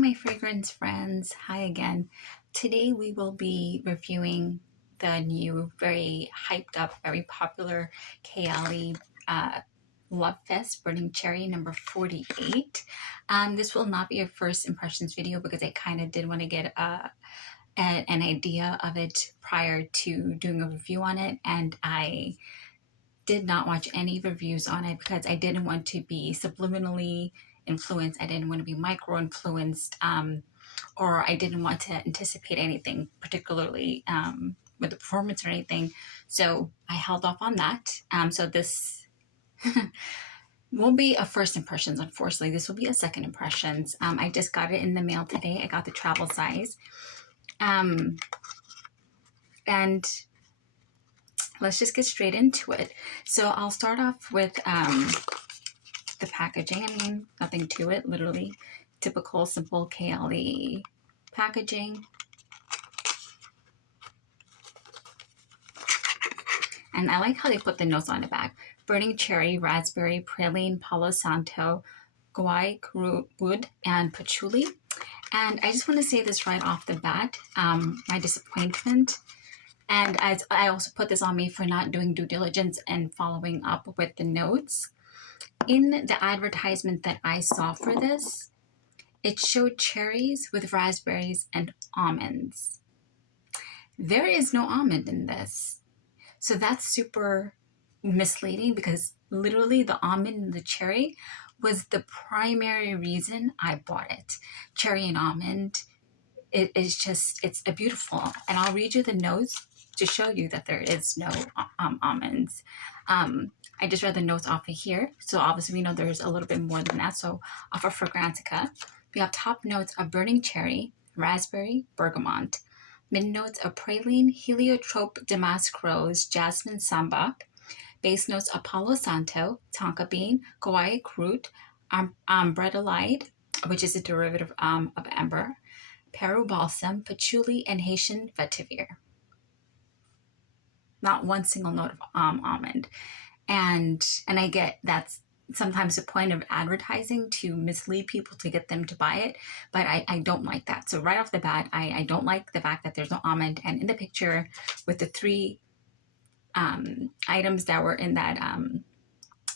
my fragrance friends. Hi again. Today we will be reviewing the new, very hyped up, very popular Kayali Lovefest Burning Cherry number 48. This will not be a first impressions video because I kind of did want to get an idea of it prior to doing a review on it, and I did not watch any reviews on it because I didn't want to be subliminally influenced. I didn't want to be micro influenced, or I didn't want to anticipate anything particularly with the performance or anything. So I held off on that. So this won't be a first impressions, unfortunately. This will be a second impressions. I just got it in the mail today. I got the travel size. And let's just get straight into it. So I'll start off with the packaging. I mean, nothing to it, literally typical simple Kayali packaging. And I like how they put the notes on the back. Burning cherry, raspberry, praline, palo santo, guai wood, and patchouli. And I just want to say this right off the bat, my disappointment. And as I also put this on me for not doing due diligence and following up with the notes. In the advertisement that I saw for this, it showed cherries with raspberries and almonds. There is no almond in this. So that's super misleading because literally the almond and the cherry was the primary reason I bought it. Cherry and almond, it's a beautiful, and I'll read you the notes to show you that there is no almonds. I just read the notes off of here, so obviously we know there's a little bit more than that. So off of Fragrantica, we have top notes of burning cherry, raspberry, bergamot, mid notes of praline, heliotrope, damask rose, jasmine sambac, base notes of palo santo, tonka bean, guaiac root, bredolide, which is a derivative of amber, Peru balsam, patchouli, and Haitian vetiver. Not one single note of almond. And I get that's sometimes the point of advertising, to mislead people to get them to buy it, but I don't like that. So right off the bat, I don't like the fact that there's no almond. And in the picture with the three items that were in that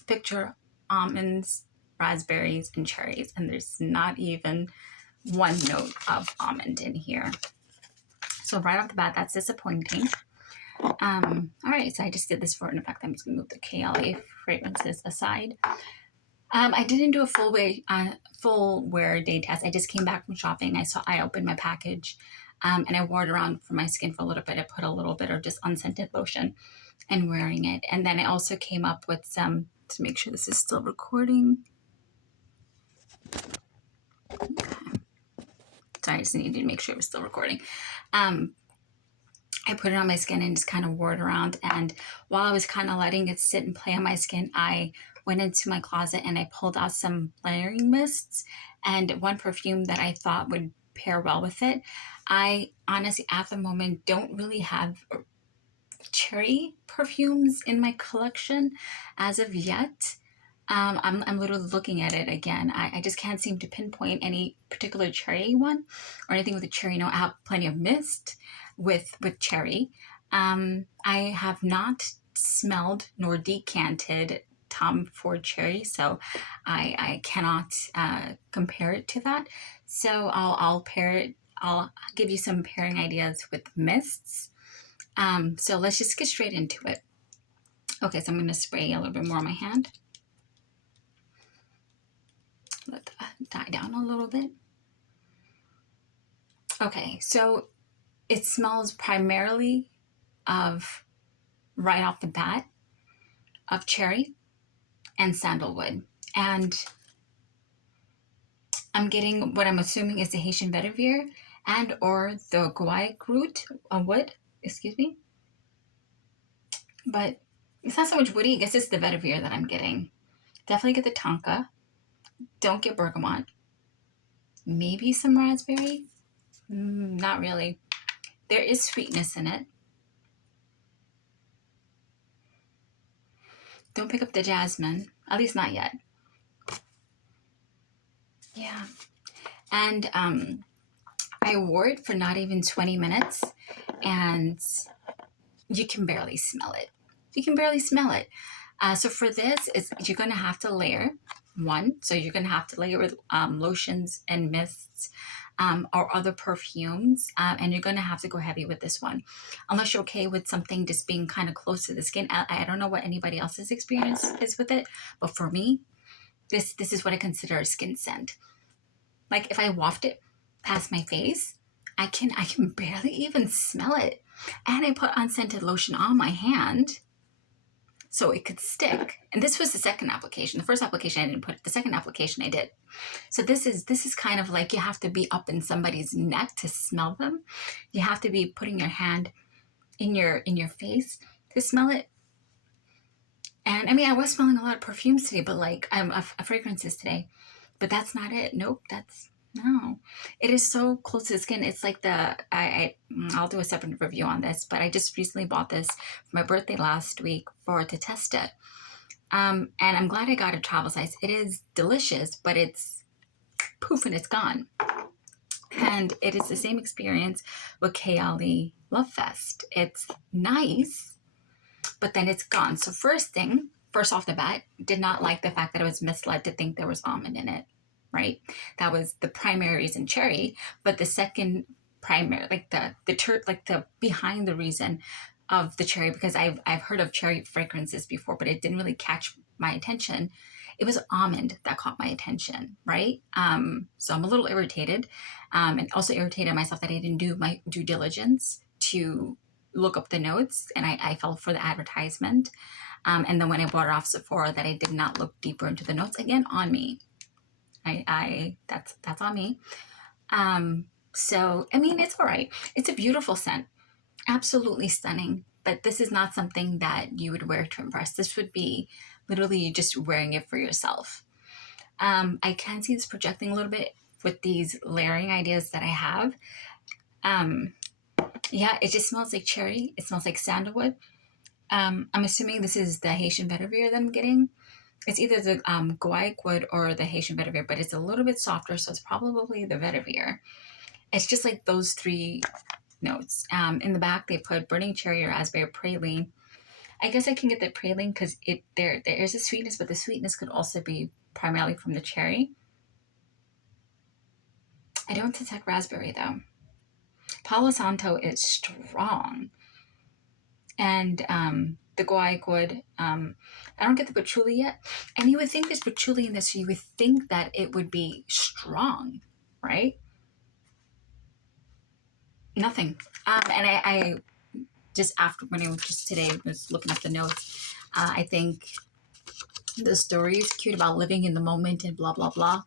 picture, almonds, raspberries, and cherries, and there's not even one note of almond in here. So right off the bat, that's disappointing. All right, so I just did this for an effect. I'm just gonna move the Kayali fragrances aside. I didn't do a full wear day test. I just came back from shopping. I opened my package, and I wore it around for my skin for a little bit. I put a little bit of just unscented lotion and wearing it. And then I also came up with some, to make sure this is still recording. Okay. Sorry, I just needed to make sure it was still recording. I put it on my skin and just kind of wore it around. And while I was kind of letting it sit and play on my skin, I went into my closet and I pulled out some layering mists and one perfume that I thought would pair well with it. I honestly, at the moment, don't really have cherry perfumes in my collection as of yet. I'm literally looking at it again. I just can't seem to pinpoint any particular cherry one or anything with a cherry note. I have plenty of mist with cherry. I have not smelled nor decanted Tom Ford cherry, so I cannot compare it to that. So I'll pair it. I'll give you some pairing ideas with mists. So let's just get straight into it. Okay, so I'm going to spray a little bit more on my hand. Let that die down a little bit. Okay, so it smells primarily of, right off the bat, of cherry and sandalwood. And I'm getting what I'm assuming is the Haitian vetiver and or the guaiac root, wood, excuse me. But it's not so much woody. I guess it's the vetiver that I'm getting. Definitely get the tonka. Don't get bergamot. Maybe some raspberry. Not really. There is sweetness in it. Don't pick up the jasmine. At least not yet. Yeah. And I wore it for not even 20 minutes, and you can barely smell it. You can barely smell it. So for this, you're going to have to layer one. So you're going to have to layer with lotions and mists or other perfumes. And you're going to have to go heavy with this one. Unless you're okay with something just being kind of close to the skin. I don't know what anybody else's experience is with it. But for me, this is what I consider a skin scent. Like if I waft it past my face, I can barely even smell it. And I put unscented lotion on my hand so it could stick. And this was the second application. The first application I didn't put. The second application I did. So this is kind of like you have to be up in somebody's neck to smell them. You have to be putting your hand in your face to smell it. And I mean, I was smelling a lot of perfumes today, but like fragrances today. But that's not it. Nope, no. It is so close to the skin. It's like I'll do a separate review on this, but I just recently bought this for my birthday last week to test it. And I'm glad I got a travel size. It is delicious, but it's poof and it's gone. And it is the same experience with Kayali Lovefest. It's nice, but then it's gone. So first off the bat, did not like the fact that I was misled to think there was almond in it, right? That was the primary reason, cherry. But the second primary, like the behind the reason of the cherry, because I've heard of cherry fragrances before, but it didn't really catch my attention. It was almond that caught my attention, right? So I'm a little irritated, and also irritated myself that I didn't do my due diligence to look up the notes, and I fell for the advertisement. And then when I bought it off Sephora, that I did not look deeper into the notes. Again, on me. That's on me. So I mean, it's all right. It's a beautiful scent, absolutely stunning. But this is not something that you would wear to impress. This would be literally just wearing it for yourself. I can see this projecting a little bit with these layering ideas that I have. Yeah, it just smells like cherry. It smells like sandalwood. I'm assuming this is the Haitian vetiver that I'm getting. It's either the guaiac wood or the Haitian vetiver, but it's a little bit softer, so it's probably the vetiver. It's just like those three notes. In the back, they put burning cherry, raspberry, praline. I guess I can get the praline because there is a sweetness, but the sweetness could also be primarily from the cherry. I don't detect raspberry though. Palo Santo is strong. And the guaiac wood, I don't get the patchouli yet. And you would think there's patchouli in this, so you would think that it would be strong, right? Nothing. And I just after when I was just today was looking up the notes, I think the story is cute about living in the moment and blah blah blah.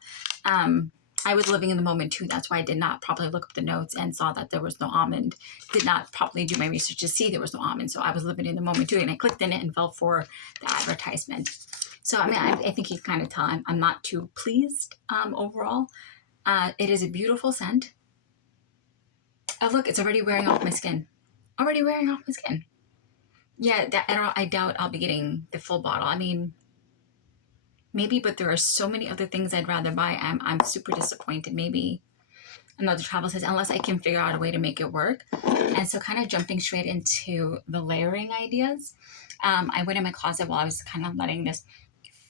I was living in the moment too. That's why I did not properly look up the notes and saw that there was no almond. Did not properly do my research to see there was no almond. So I was living in the moment too, and I clicked in it and fell for the advertisement. So I mean, I think you can kind of tell I'm not too pleased overall. It is a beautiful scent. Oh look, it's already wearing off my skin. Already wearing off my skin. Yeah, I doubt I'll be getting the full bottle. I mean, maybe, but there are so many other things I'd rather buy. I'm super disappointed. Maybe another travel size, unless I can figure out a way to make it work. And so kind of jumping straight into the layering ideas, I went in my closet while I was kind of letting this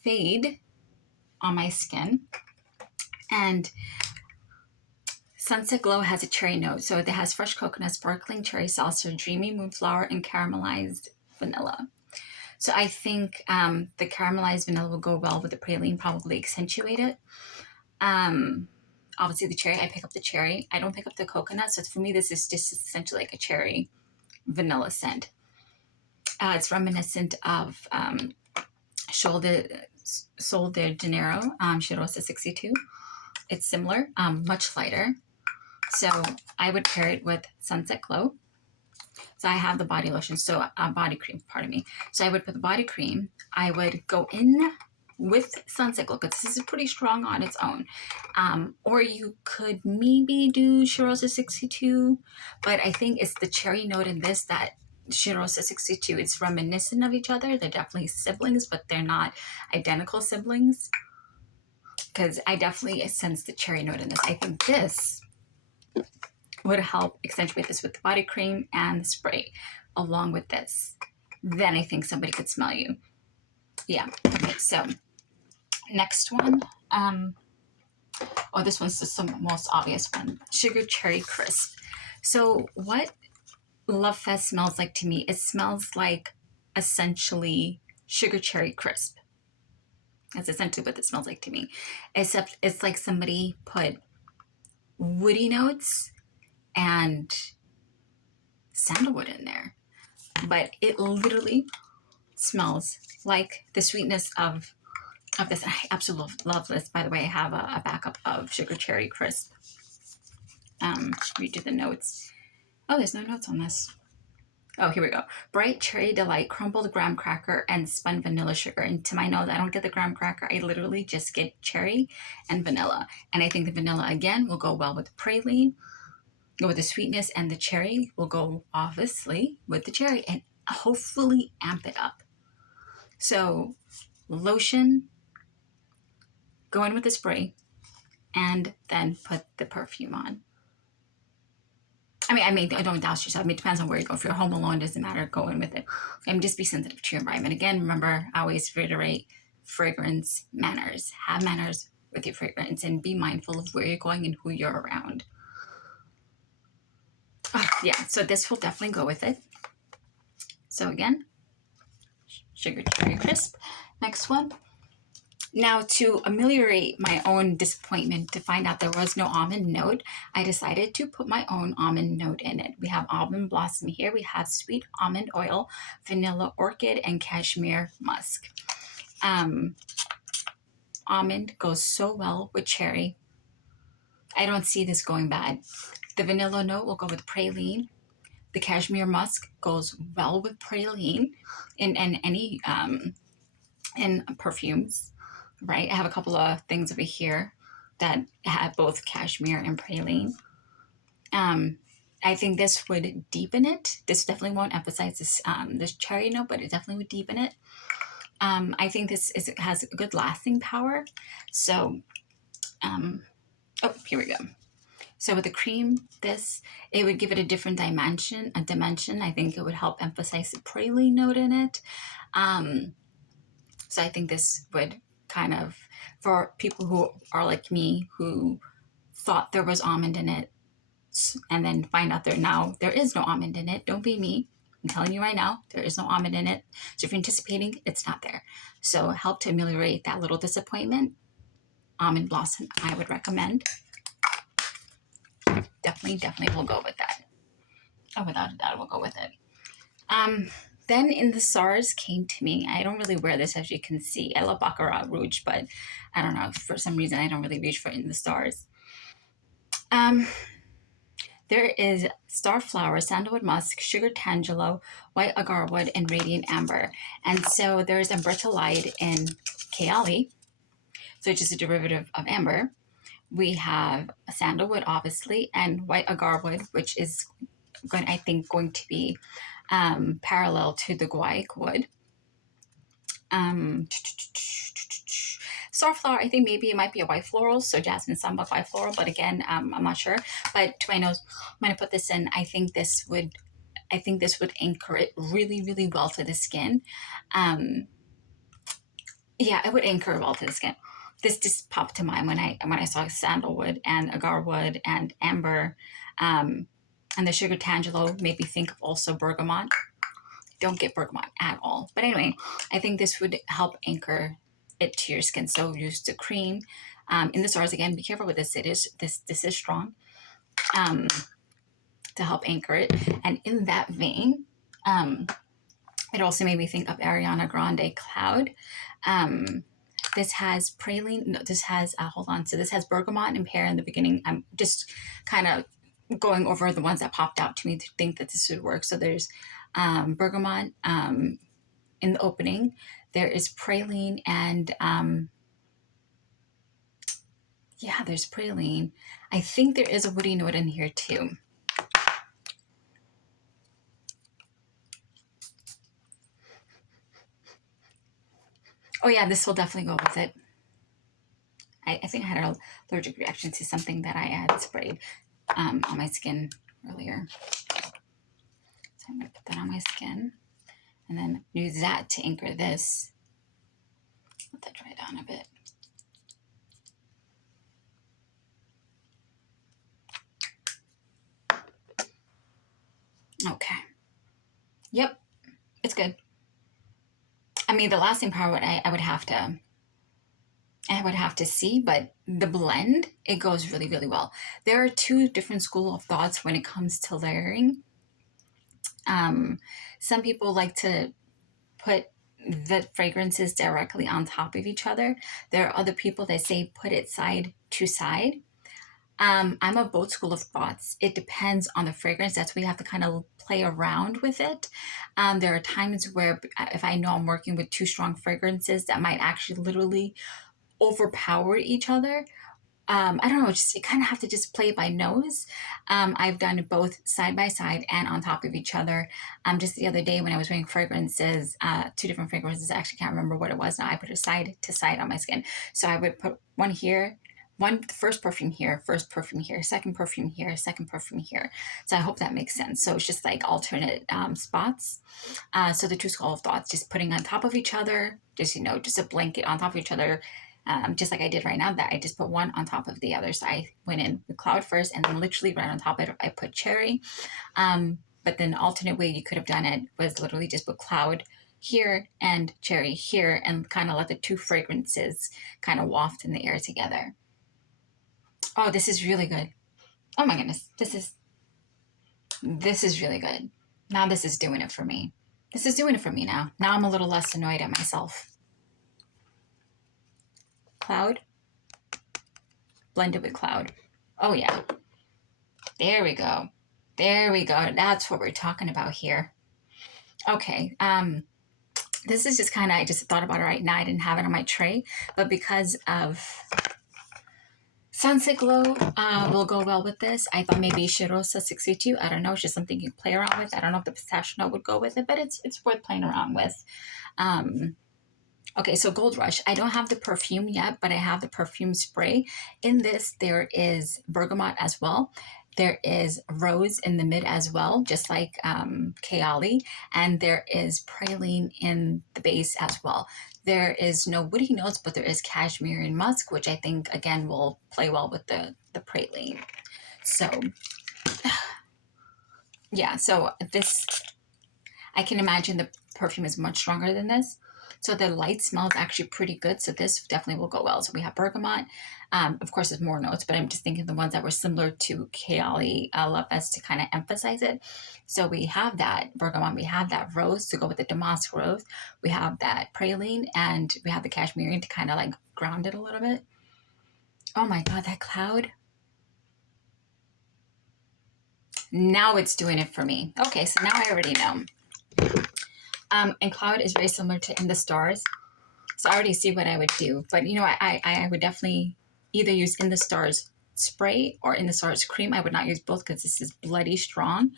fade on my skin. And Sunset Glow has a cherry note. So it has fresh coconut, sparkling cherry salsa, dreamy moonflower, and caramelized vanilla. So I think the caramelized vanilla will go well with the praline, probably accentuate it. Obviously the cherry, I pick up the cherry. I don't pick up the coconut. So for me, this is just essentially like a cherry vanilla scent. It's reminiscent of Sol de Janeiro, Chirosa 62. It's similar, much lighter. So I would pair it with Sunset Glow. So I have the body lotion, so body cream, pardon me. So I would put the body cream. I would go in with Sunset Glow, because this is pretty strong on its own. Or you could maybe do Chirosa 62, but I think it's the cherry note in this that Chirosa 62, it's reminiscent of each other. They're definitely siblings, but they're not identical siblings. because I definitely sense the cherry note in this. I think this would help accentuate this with the body cream and the spray along with this. Then I think somebody could smell you. Yeah. Okay, so next one. Oh, this one's just the most obvious one. Sugar Cherry Crisp. So what Lovefest smells like to me, it smells like essentially Sugar Cherry Crisp. That's essentially what it smells like to me. Except it's like somebody put woody notes and sandalwood in there. But it literally smells like the sweetness of this. And I absolutely love this. By the way, I have a backup of Sugar Cherry Crisp. Redo the notes. Oh, there's no notes on this. Oh, here we go. Bright Cherry Delight, crumbled graham cracker, and spun vanilla sugar. And to my nose, I don't get the graham cracker. I literally just get cherry and vanilla. And I think the vanilla, again, will go well with the praline, go with the sweetness, and the cherry will go, obviously, with the cherry and hopefully amp it up. So, lotion, go in with the spray, and then put the perfume on. I mean, don't douse yourself. I mean, it depends on where you go. If you're home alone, it doesn't matter. Go in with it. And just be sensitive to your environment. Again, remember, I always reiterate fragrance manners. Have manners with your fragrance and be mindful of where you're going and who you're around. Oh, yeah, so this will definitely go with it. So again, Sugar Cherry Crisp. Next one. Now, to ameliorate my own disappointment to find out there was no almond note, I decided to put my own almond note in it. We have almond blossom here. We have sweet almond oil, vanilla orchid, and cashmere musk. Almond goes so well with cherry. I don't see this going bad. The vanilla note will go with praline. The cashmere musk goes well with praline in any in perfumes. Right, I have a couple of things over here that have both cashmere and praline. I think this would deepen it. This definitely won't emphasize this cherry note, but it definitely would deepen it. I think it has a good lasting power. So, oh, here we go. So with the cream, it would give it a different dimension. I think it would help emphasize the praline note in it. So I think this would kind of, for people who are like me, who thought there was almond in it, and then find out there is no almond in it. Don't be me. I'm telling you right now, there is no almond in it. So if you're anticipating, it's not there. So help to ameliorate that little disappointment. Almond blossom, I would recommend. Definitely will go with that. Oh, without a doubt, we'll go with it. Then in the SARS came to me. I don't really wear this, as you can see. I love Baccarat Rouge, but I don't know. For some reason, I don't really reach for it in the stars. There is Starflower, Sandalwood Musk, Sugar Tangelo, White Agarwood, and Radiant Amber. And so there's Ambertolite in Kayali, so it's just a derivative of amber. We have Sandalwood, obviously, and White Agarwood, which is going to be parallel to the guaiac wood. Starflower, I think maybe it might be a white floral, so jasmine, samba, white floral, but again, I'm not sure. But to my nose, I'm going to put this in. I think this would anchor it really, really well to the skin. Yeah, it would anchor well to the skin. This just popped to mind when I saw sandalwood and agarwood and amber, and the Sugar Tangelo made me think of also bergamot. Don't get bergamot at all. But anyway, I think this would help anchor it to your skin. So use the cream. In the SARS, again, be careful with this. This is strong to help anchor it. And in that vein, it also made me think of Ariana Grande Cloud. This has praline. No, this has hold on. So this has bergamot and pear in the beginning. I'm just kind of going over the ones that popped out to me to think that this would work. So there's bergamot in the opening. There is praline and there's praline. I think there is a woody note in here too. Oh yeah, this will definitely go with it. I think I had an allergic reaction to something that I had sprayed on my skin earlier. So I'm going to put that on my skin and then use that to anchor this. Let that dry down a bit. Okay. Yep, it's good. I mean, the lasting part I would have to see, but the blend, it goes really, really well. There are two different school of thoughts when it comes to layering. Some people like to put the fragrances directly on top of each other. There are other people that say put it side to side. I'm of both school of thoughts. It depends on the fragrance. That's where you have to kind of play around with it. There are times where if I know I'm working with two strong fragrances that might actually literally overpower each other. I don't know, just you kind of have to just play it by nose. I've done it both side by side and on top of each other. Just the other day when I was wearing fragrances, two different fragrances, I actually can't remember what it was now. I put it side to side on my skin. So I would put one here, first perfume here, second perfume here, second perfume here. So I hope that makes sense. So it's just like alternate spots. So the two school of thoughts, just putting on top of each other, just a blanket on top of each other. Just like I did right now, that I just put one on top of the other. So I went in with cloud first, and then literally right on top of it, I put cherry. But then the alternate way you could have done it was literally just put cloud here and cherry here, and kind of let the two fragrances kind of waft in the air together. Oh, this is really good. Oh my goodness, this is really good. Now this is doing it for me. This is doing it for me now. Now I'm a little less annoyed at myself. Cloud, blended with cloud. Oh yeah. There we go. There we go. That's what we're talking about here. Okay. This is just kind of, I just thought about it right now. I didn't have it on my tray, but because of Sunset Glow will go well with this. I thought maybe Shirosa 62. I don't know. It's just something you can play around with. I don't know if the pistachio nut would go with it, but it's worth playing around with. Okay, so Gold Rush. I don't have the perfume yet, but I have the perfume spray. In this, there is bergamot as well. There is rose in the mid as well, just like Kayali. And there is praline in the base as well. There is no woody notes, but there is cashmere and musk, which I think, again, will play well with the praline. So, yeah, so this, I can imagine the perfume is much stronger than this. So the light smell is actually pretty good. So this definitely will go well. So we have bergamot. Of course, there's more notes, but I'm just thinking the ones that were similar to Kayali Lovefest to kind of emphasize it. So we have that bergamot. We have that rose to go with the damask rose. We have that praline, and we have the cashmere to kind of like ground it a little bit. Oh my God, that cloud. Now it's doing it for me. Okay, so now I already know. And cloud is very similar to In the Stars. So I already see what I would do. But, I would definitely either use In the Stars spray or In the Stars cream. I would not use both because this is bloody strong.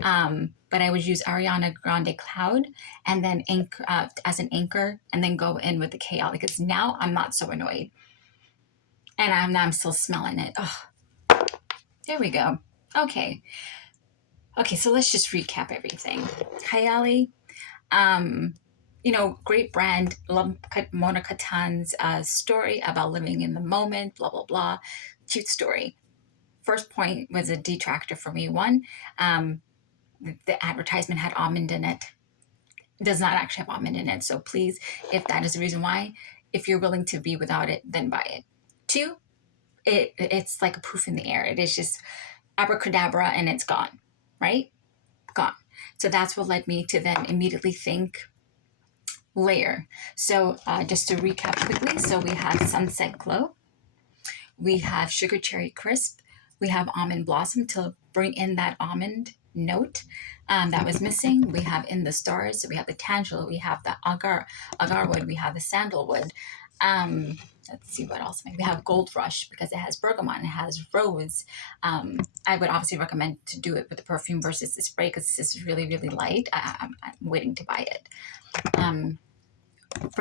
But I would use Ariana Grande Cloud and then anchor as an anchor, and then go in with the Kayali, because now I'm not so annoyed. And I'm still smelling it. Oh, there we go. Okay, so let's just recap everything. Kayali, great brand. Love Mona Katan's story about living in the moment, blah, blah, blah. Cute story. First point was a detractor for me. One, the advertisement had almond in it. It does not actually have almond in it. So please, if that is the reason why, if you're willing to be without it, then buy it. Two, it's like a poof in the air. It is just abracadabra and it's gone, right? Gone. So that's what led me to then immediately think layer. So just to recap quickly, so we have Sunset Glow, we have Sugar Cherry Crisp, we have Almond Blossom to bring in that almond note that was missing. We have In the Stars, so we have the Tangelo, we have the agarwood, we have the sandalwood. Let's see what else. We have Gold Rush because it has bergamot and it has rose. I would obviously recommend to do it with the perfume versus the spray because this is really, really light. I'm waiting to buy it. From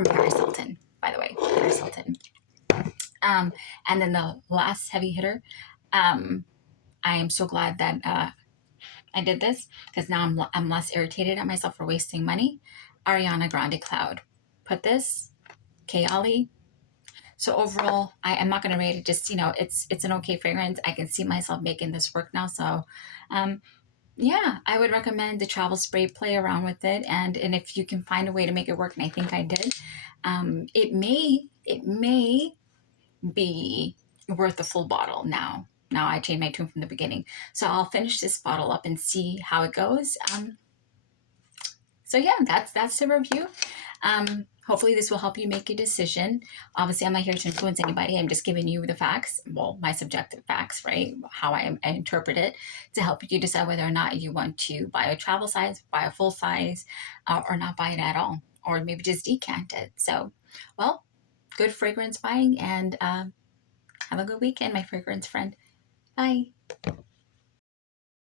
Paris Hilton, by the way. Paris Hilton. And then the last heavy hitter, um, I am so glad that I did this because now I'm less irritated at myself for wasting money. Ariana Grande Cloud. Put this, Kayali. So overall, I am not going to rate it. Just, it's an okay fragrance. I can see myself making this work now. So, um, yeah, I would recommend the travel spray. Play around with it, and if you can find a way to make it work, and I think I did, it may be worth the full bottle now. Now I changed my tune from the beginning, so I'll finish this bottle up and see how it goes. So yeah, that's the review. Hopefully this will help you make a decision. Obviously, I'm not here to influence anybody. I'm just giving you the facts, well, my subjective facts, right? How I interpret it to help you decide whether or not you want to buy a travel size, buy a full size, or not buy it at all, or maybe just decant it. So, well, good fragrance buying, and have a good weekend, my fragrance friend. Bye.